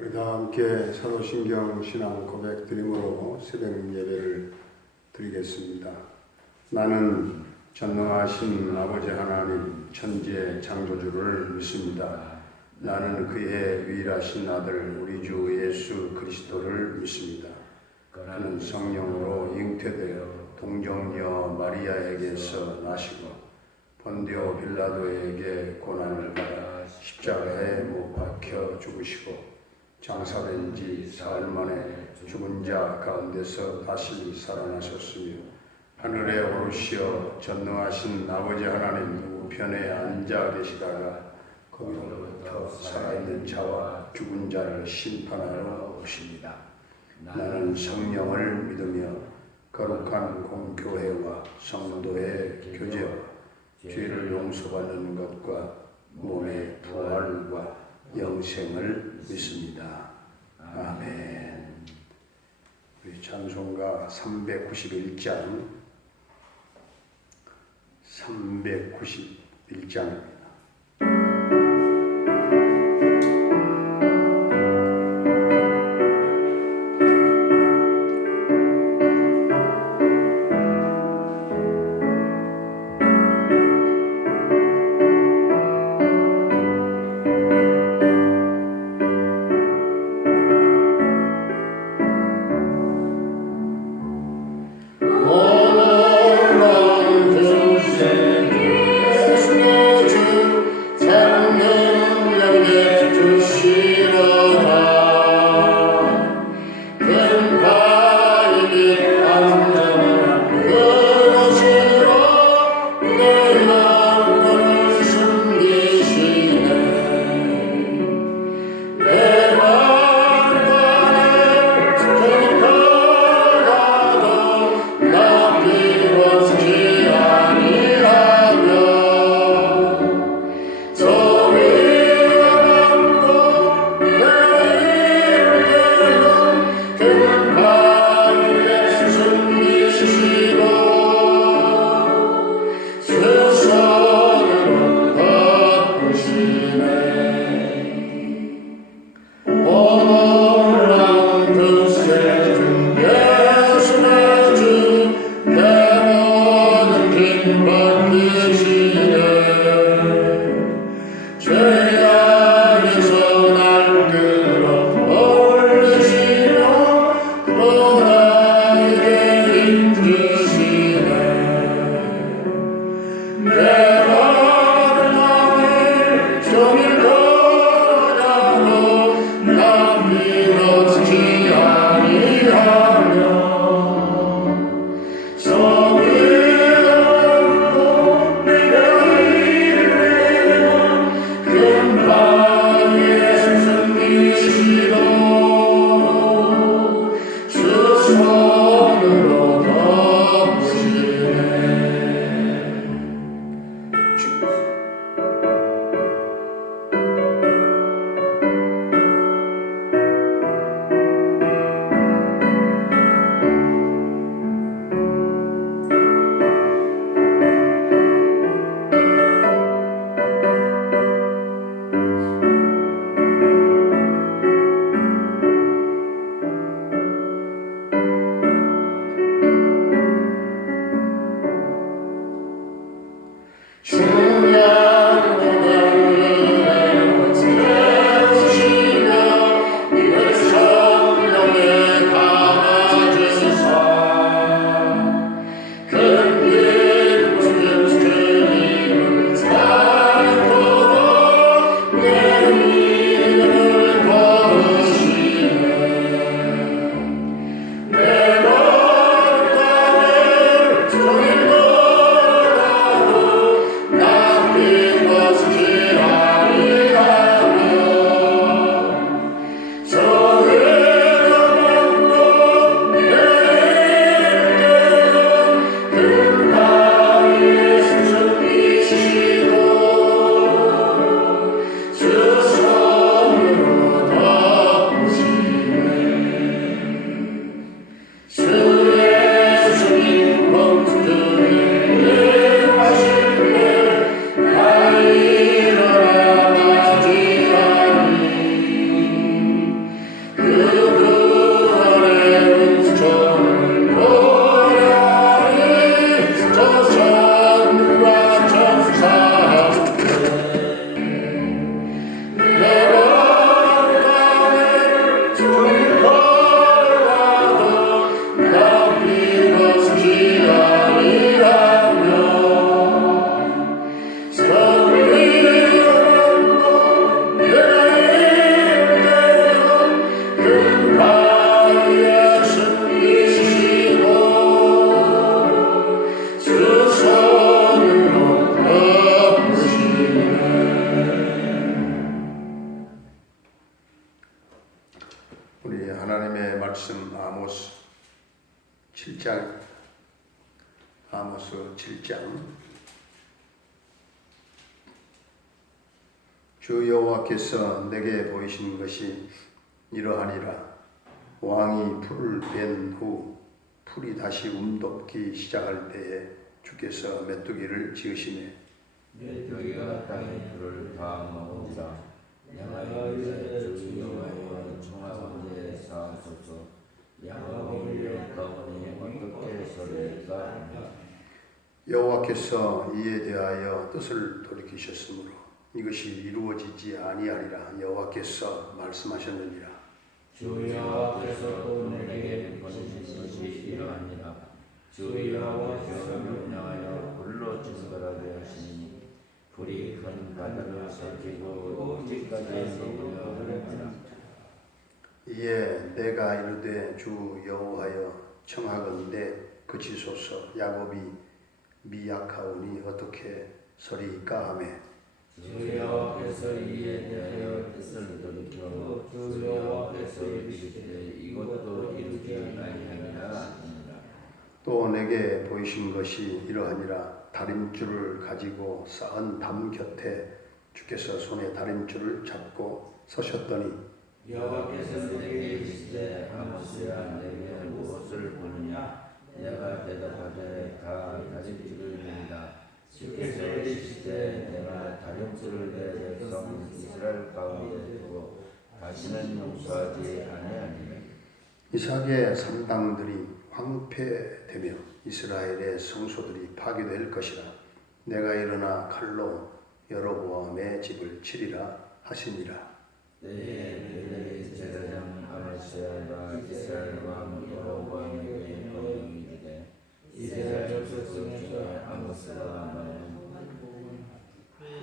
우리 다 함께 사도신경 신앙 고백 드림으로 새벽 예배를 드리겠습니다. 나는 전능하신 아버지 하나님 천지의 창조주를 믿습니다. 나는 그의 유일하신 아들 우리 주 예수 그리스도를 믿습니다. 그는 성령으로 잉태되어 동정녀 마리아에게서 나시고 본디오 빌라도에게 고난을 받아 십자가에 못 박혀 죽으시고 장사된 지 사흘 만에 죽은 자 가운데서 다시 살아나셨으며 하늘에 오르시어 전능하신 아버지 하나님 우편에 앉아 계시다가 거기로부터 살아있는 자와 죽은 자를 심판하러 오십니다. 나는 성령을 믿으며 거룩한 공교회와 성도의 교제와 죄를 용서받는 것과 몸의 부활과 영생을 믿습니다. 아멘. 우리 찬송가 391장 391장입니다. Amen. 우리 하나님의 말씀 아모스 7장 주 여호와께서 내게 보이신 것이 이러하니라. 왕이 풀을 뺀 후 풀이 다시 움돋기 시작할 때에 주께서 메뚜기를 지으시네. 메뚜기가 땅에 풀을 다 먹으리라. 내가 이르되 주 여호와여 청하건대 사하소서. 야곱이 이르렀다오니 어떻게 서리까. 여호와께서 이에 대하여 뜻을 돌이키셨으므로 이것이 이루어지지 아니하리라. 여호와께서 말씀하셨느니라. 주 여호와께서 또 내게 보내신 것이 이러하니라. 주 여호와께서 명령하여 불로 증거하게 하시니 불이 큰 바다를 살피고 어디까지 먹으려 하느니라. 이에 내가 이르되 주 여호와여 청하건대 그치소서. 야곱이 미약하오니 어떻게 서리이까 하매 주 여호와께서 이에 대하여 뜻을 돌이켜 주 여호와께서 이르시되 이것도 이루지 아니하니라 하니라. 또 내게 보이신 것이 이러하니라. 다림줄을 가지고 쌓은 담 곁에 주께서 손에 다림줄을 잡고 서셨더니 여호와께서 내게 이르시되 아모스야 내게 무엇을 보느냐. 내가 대답하되 다 다림줄을 낸다. 주께서 이르시되 내가 다림줄을 내 백성 이스라엘 가운데 두고 다시는 용서하지 아니하리니. 이삭의 산당들이 황폐되며 이스라엘의 성소들이 파괴될 것이라. 내가 일어나 칼로 여로보암의 집을 치리라 하시니라. 내 제사장 아마스야가 이스라엘 왕 여로보암에게 명령이 이르되 이스라엘 백성 중에 아모스가 말하는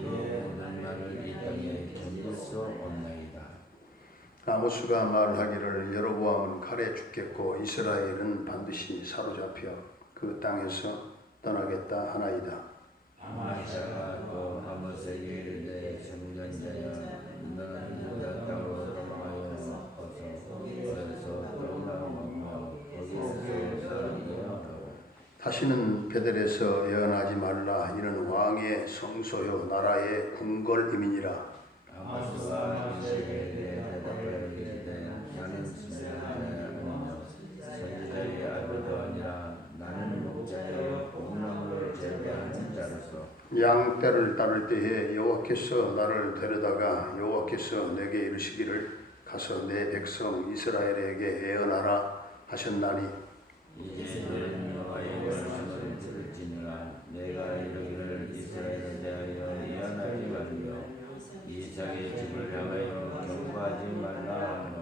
너는 나를 이 땅에 견딜 수 없나이다. 아모스가 말하기를 여로보암은 칼에 죽겠고 이스라엘은 반드시 사로잡혀 그 땅에서 떠나겠다 하나이다. 아마스야가 또 아모스에게 이르되 선견자여 너는 유다 땅으로 돌아가여 어서 거기서 떡이나 먹고 거기서 살아가며 하고 다시는 베델에서 예언하지 말라. 이는 왕의 성소요 나라의 궁궐임이니라. 아모스가 이스라엘에 대답하여 이르되 나는 선지자의 아니요 선지자의 아들도 아니라 나는 목자여 공나무를 재배하는 자로서 양떼를 따를 때에 여호와께서 나를 데려다가 여호와께서 내게 이르시기를 가서 내 백성 이스라엘에게 예언하라 하셨나니 이제 너는 여호와의 말씀을 들을지니라. 내가 이르기를 이스라엘에 대하여 예언하지 말며 이삭의 집을 향하여 경고하지 말라 하노.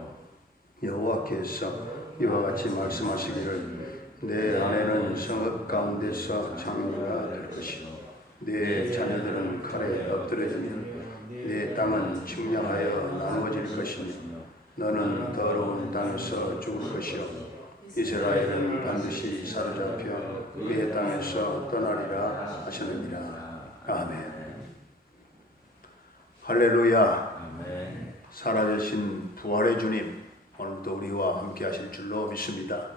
여호와께서 이와 같이 말씀하시기를 내 아내는 성읍 가운데서 장녀가 될 것이요 내 자녀들은 칼에 엎드려지며 내 땅은 측량하여 나누어질 것이니 너는 더러운 땅에서 죽을 것이요 이스라엘은 반드시 사로잡혀 그의 땅에서 떠나리라 하셨느니라. 아멘. 할렐루야. 아멘. 살아계신 부활의 주님 오늘도 우리와 함께 하실 줄로 믿습니다.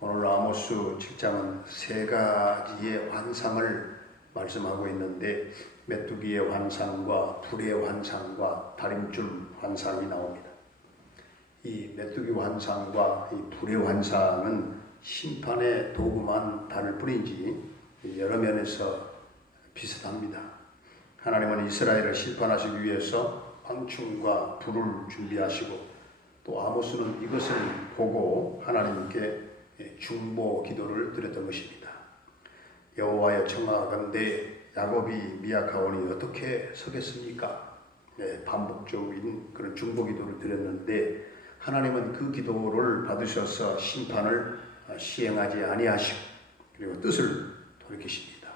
오늘 아모스 7장은 세 가지의 환상을 말씀하고 있는데 메뚜기의 환상과 불의 환상과 다림줄 환상이 나옵니다. 이 메뚜기 환상과 이 불의 환상은 심판의 도구만 다를 뿐이지 여러 면에서 비슷합니다. 하나님은 이스라엘을 심판하시기 위해서 황충과 불을 준비하시고 또 아모스는 이것을 보고 하나님께 중보 기도를 드렸던 것입니다. 여호와여 청하건대 야곱이 미약하오니 어떻게 서겠습니까? 반복적인 그런 중보 기도를 드렸는데 하나님은 그 기도를 받으셔서 심판을 시행하지 아니하시고 그리고 뜻을 돌이키십니다.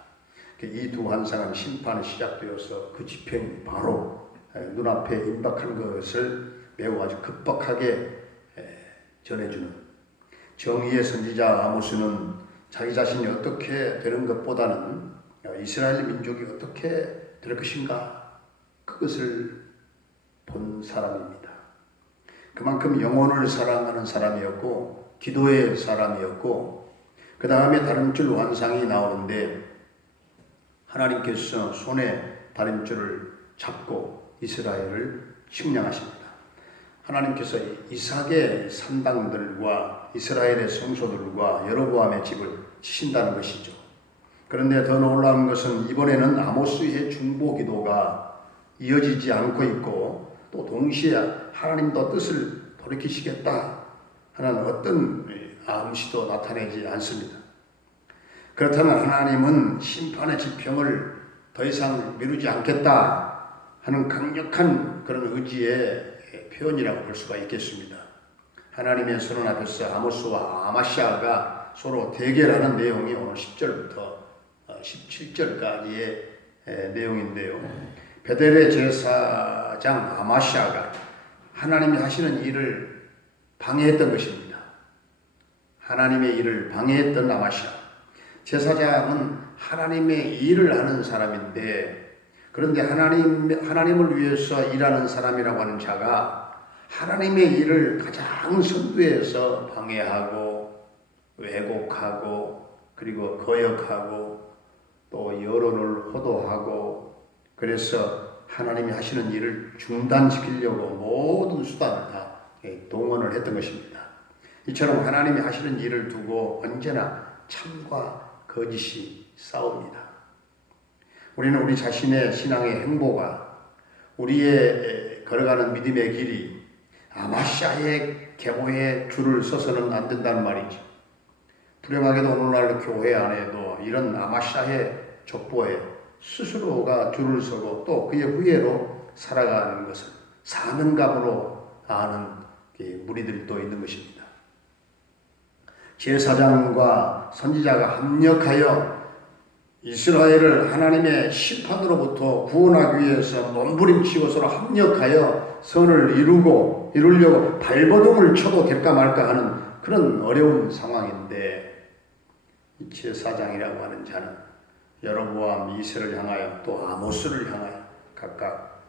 이 두 환상은 심판이 시작되어서 그 집행이 바로 눈앞에 임박한 것을 매우 아주 급박하게 전해주는 정의의 선지자 아모스는 자기 자신이 어떻게 되는 것보다는 이스라엘 민족이 어떻게 될 것인가 그것을 본 사람입니다. 그만큼 영혼을 사랑하는 사람이었고 기도의 사람이었고 그 다음에 다림줄 환상이 나오는데 하나님께서 손에 다림줄을 잡고 이스라엘을 측량하십니다. 하나님께서 이삭의 산당들과 이스라엘의 성소들과 여로보암의 집을 치신다는 것이죠. 그런데 더 놀라운 것은 이번에는 아모스의 중보 기도가 이어지지 않고 있고 또 동시에 하나님도 뜻을 돌이키시겠다 하는 어떤 암시도 나타내지 않습니다. 그렇다면 하나님은 심판의 지평을 더 이상 미루지 않겠다 하는 강력한 그런 의지의 표현이라고 볼 수가 있겠습니다. 하나님의 선언 앞에서 아모스와 아마시아가 서로 대결하는 내용이 오늘 10절부터 17절까지의 내용인데요. 베델의 제사장 아마시아가 하나님이 하시는 일을 방해했던 것입니다. 하나님의 일을 방해했던 아마시아. 제사장은 하나님의 일을 하는 사람인데 그런데 하나님을 위해서 일하는 사람이라고 하는 자가 하나님의 일을 가장 선두에서 방해하고 왜곡하고 그리고 거역하고 또 여론을 호도하고 그래서 하나님이 하시는 일을 중단시키려고 모든 수단을 다 동원을 했던 것입니다. 이처럼 하나님이 하시는 일을 두고 언제나 참과 거짓이 싸웁니다. 우리는 우리 자신의 신앙의 행보가 우리의 걸어가는 믿음의 길이 아마시아의 계보에 줄을 서서는 안 된다는 말이죠. 불행하게도 오늘날 교회 안에도 이런 아마시아의 족보에 스스로가 줄을 서고 또 그의 후예로 살아가는 것을 사명감으로 아는 무리들도 있는 것입니다. 제사장과 선지자가 합력하여 이스라엘을 하나님의 심판으로부터 구원하기 위해서 몸부림치고 서로 합력하여 선을 이루려고 발버둥을 쳐도 될까 말까 하는 그런 어려운 상황인데 이 제사장이라고 하는 자는 여로보암 2세를 향하여 또 아모스를 향하여 각각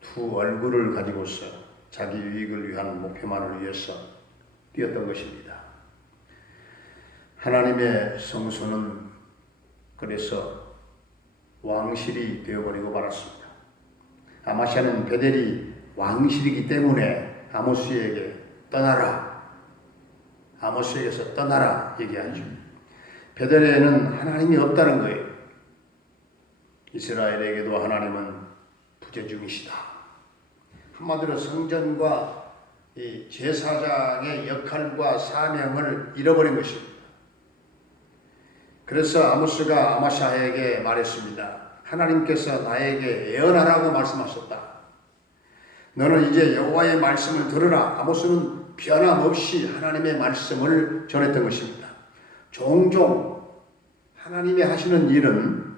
두 얼굴을 가지고서 자기 유익을 위한 목표만을 위해서 뛰었던 것입니다. 하나님의 성소는 그래서 왕실이 되어버리고 말았습니다. 아마시아는 베델이 왕실이기 때문에 아모스에게 떠나라, 아모스에게서 떠나라 얘기하죠. 베델에는 하나님이 없다는 거예요. 이스라엘에게도 하나님은 부재중이시다. 한마디로 성전과 이 제사장의 역할과 사명을 잃어버린 것입니다. 그래서 아모스가 아마시아에게 말했습니다. 하나님께서 나에게 예언하라고 말씀하셨다. 너는 이제 여호와의 말씀을 들으라. 아모스는 변함없이 하나님의 말씀을 전했던 것입니다. 종종 하나님이 하시는 일은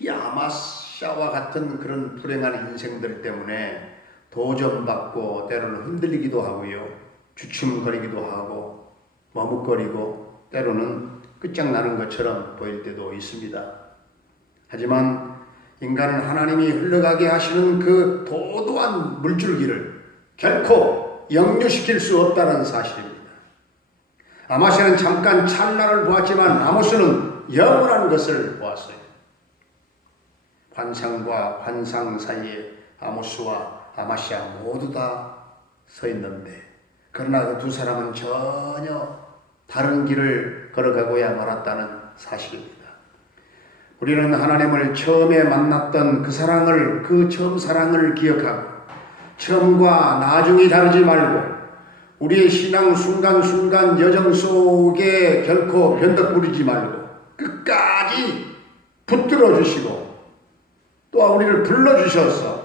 이 아마시아와 같은 그런 불행한 인생들 때문에 도전받고 때로는 흔들리기도 하고요. 주춤거리기도 하고 머뭇거리고 때로는 끝장나는 것처럼 보일 때도 있습니다. 하지만 인간은 하나님이 흘러가게 하시는 그 도도한 물줄기를 결코 역류시킬 수 없다는 사실입니다. 아마시아는 잠깐 찰나를 보았지만 아모스는 영원한 것을 보았어요. 환상과 환상 사이에 아모스와 아마시아 모두 다 서 있는데 그러나 그 두 사람은 전혀 다른 길을 걸어가고야 말았다는 사실입니다. 우리는 하나님을 처음에 만났던 그 처음 사랑을 기억하고 처음과 나중이 다르지 말고 우리의 신앙 순간순간 여정 속에 결코 변덕 부리지 말고 끝까지 붙들어 주시고 또 우리를 불러주셔서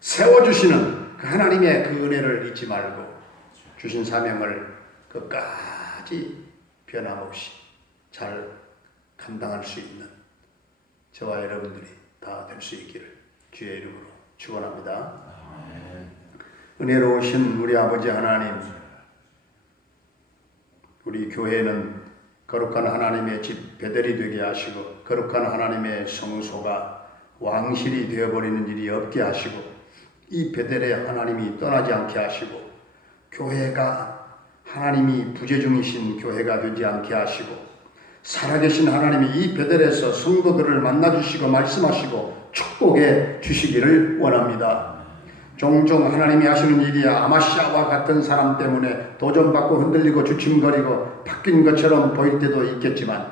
세워주시는 그 하나님의 그 은혜를 잊지 말고 주신 사명을 끝까지 변함없이 잘 감당할 수 있는 저와 여러분들이 다 될 수 있기를 주의 이름으로 축원합니다. 은혜로우신 우리 아버지 하나님, 우리 교회는 거룩한 하나님의 집 베델이 되게 하시고 거룩한 하나님의 성소가 왕실이 되어버리는 일이 없게 하시고 이 베델에 하나님이 떠나지 않게 하시고 교회가 하나님이 부재 중이신 교회가 되지 않게 하시고 살아계신 하나님이 이 베델에서 성도들을 만나주시고 말씀하시고 축복해 주시기를 원합니다. 종종 하나님이 하시는 일이 아마시아와 같은 사람 때문에 도전받고 흔들리고 주춤거리고 바뀐 것처럼 보일 때도 있겠지만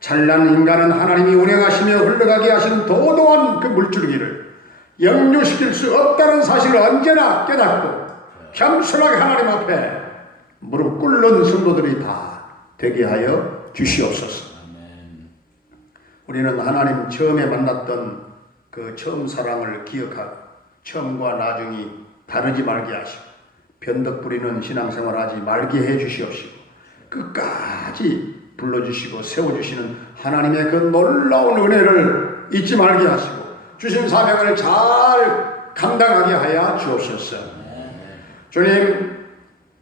잘난 인간은 하나님이 운행하시며 흘러가게 하시는 도도한 그 물줄기를 역류시킬 수 없다는 사실을 언제나 깨닫고 겸손하게 하나님 앞에 무릎 꿇는 성도들이 다 되게 하여 주시옵소서. 우리는 하나님 처음에 만났던 그 처음 사랑을 기억하고 처음과 나중이 다르지 말게 하시고 변덕 부리는 신앙생활 하지 말게 해 주시옵시고 끝까지 불러주시고 세워주시는 하나님의 그 놀라운 은혜를 잊지 말게 하시고 주신 사명을 잘 감당하게 하여 주옵소서. 주님,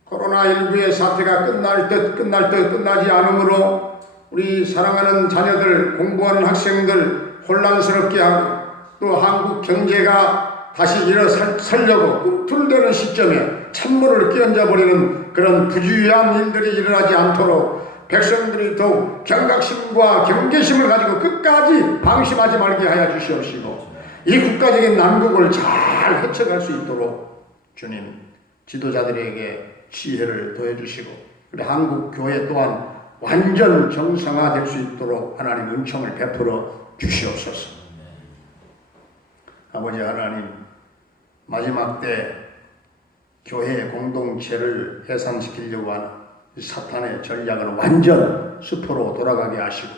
코로나19의 사태가 끝날 듯 끝나지 않으므로 우리 사랑하는 자녀들, 공부하는 학생들 혼란스럽게 하고 또 한국 경제가 다시 일어서려고 꿈틀대는 시점에 찬물을 끼얹어 버리는 그런 부주의한 일들이 일어나지 않도록 백성들이 더욱 경각심과 경계심을 가지고 끝까지 방심하지 말게 하여 주시옵시고 이 국가적인 난국을 잘 헤쳐갈 수 있도록 주님 지도자들에게 지혜를 더해주시고 우리 한국 교회 또한 완전 정상화될 수 있도록 하나님 은총을 베풀어 주시옵소서. 아버지 하나님, 마지막 때 교회 공동체를 해산시키려고 하는 사탄의 전략은 완전 수포로 돌아가게 하시고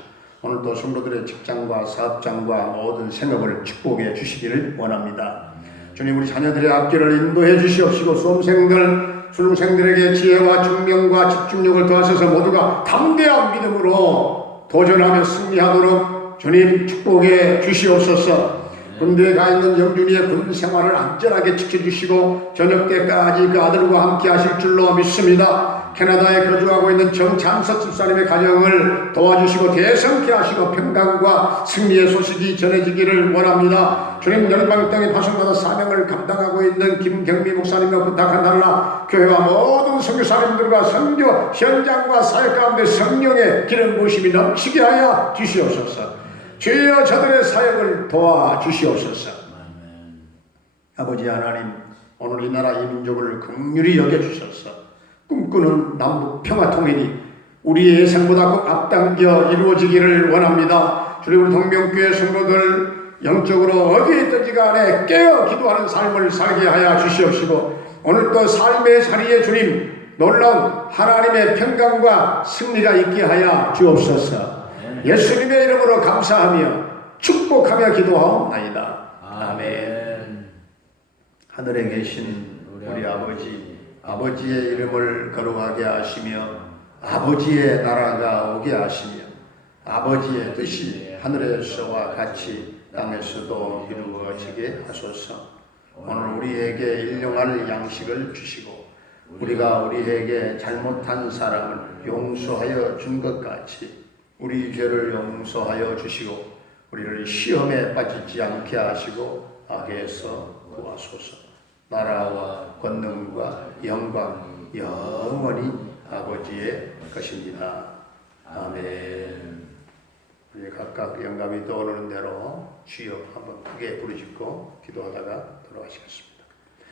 오늘도 성도들의 직장과 사업장과 모든 생업을 축복해 주시기를 원합니다. 주님, 우리 자녀들의 앞길을 인도해 주시옵시고 수험생들, 수능생들에게 지혜와 청명과 집중력을 더하셔서 모두가 담대한 믿음으로 도전하며 승리하도록 주님 축복해 주시옵소서. 군대에 가 있는 영준이의 군 생활을 안전하게 지켜주시고 저녁 때까지 그 아들과 함께 하실 줄로 믿습니다. 캐나다에 거주하고 있는 정찬석 집사님의 가정을 도와주시고 대성케 하시고 평강과 승리의 소식이 전해지기를 원합니다. 주님, 열방 땅에 파송받아 사명을 감당하고 있는 김경미 목사님과 부탁한달라 교회와 모든 선교사님들과 선교 현장과 사역 가운데 성령의 기름 부으심이 넘치게 하여 주시옵소서. 주여 저들의 사역을 도와주시옵소서. 아버지 하나님, 오늘 이 나라 이 민족을 긍휼히 여겨주셔서 꿈꾸는 남북 평화통일이 우리의 예상보다 꼭 앞당겨 이루어지기를 원합니다. 주님, 우리 동명교회 성도들 영적으로 어디에 있든지 간에 깨어 기도하는 삶을 살게 하여 주시옵시고 오늘 또 삶의 자리에 주님 놀라운 하나님의 평강과 승리가 있게 하여 주옵소서. 예수님의 이름으로 감사하며 축복하며 기도하옵나이다. 아멘. 하늘에 계신 우리 아버지, 아버지의 이름을 거룩하게 하시며 아버지의 나라가 오게 하시며 아버지의 뜻이 하늘에서와 같이 땅에서도 이루어지게 하소서. 오늘 우리에게 일용할 양식을 주시고 우리가 우리에게 잘못한 사람을 용서하여 준 것 같이 우리 죄를 용서하여 주시고 우리를 시험에 빠지지 않게 하시고 악에서 구하소서. 나라와 권능과 영광 영원히 아버지의 것입니다. 아멘. 우리 각각 영감이 떠오르는 대로 주여 한번 크게 부르짖고 기도하다가 돌아가시겠습니다.